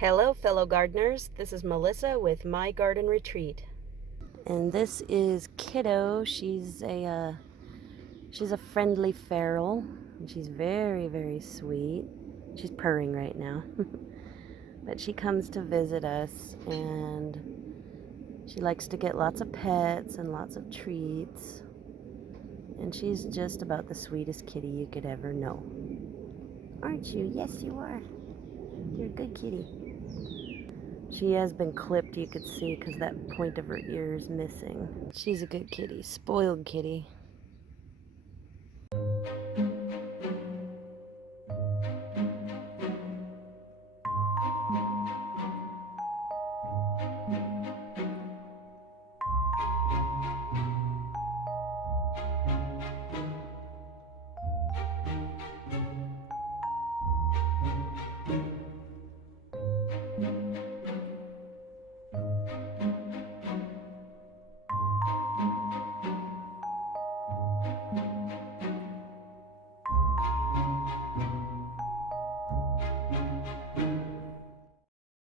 Hello, fellow gardeners. This is Melissa with My Garden Retreat. And this is Kiddo. She's a friendly feral, and she's very, very sweet. She's purring right now. But she comes to visit us, and she likes to get lots of pets and lots of treats. And she's just about the sweetest kitty you could ever know. Aren't you? Yes, you are. You're a good kitty. She has been clipped, you could see, because that point of her ear is missing. She's a good kitty, spoiled kitty.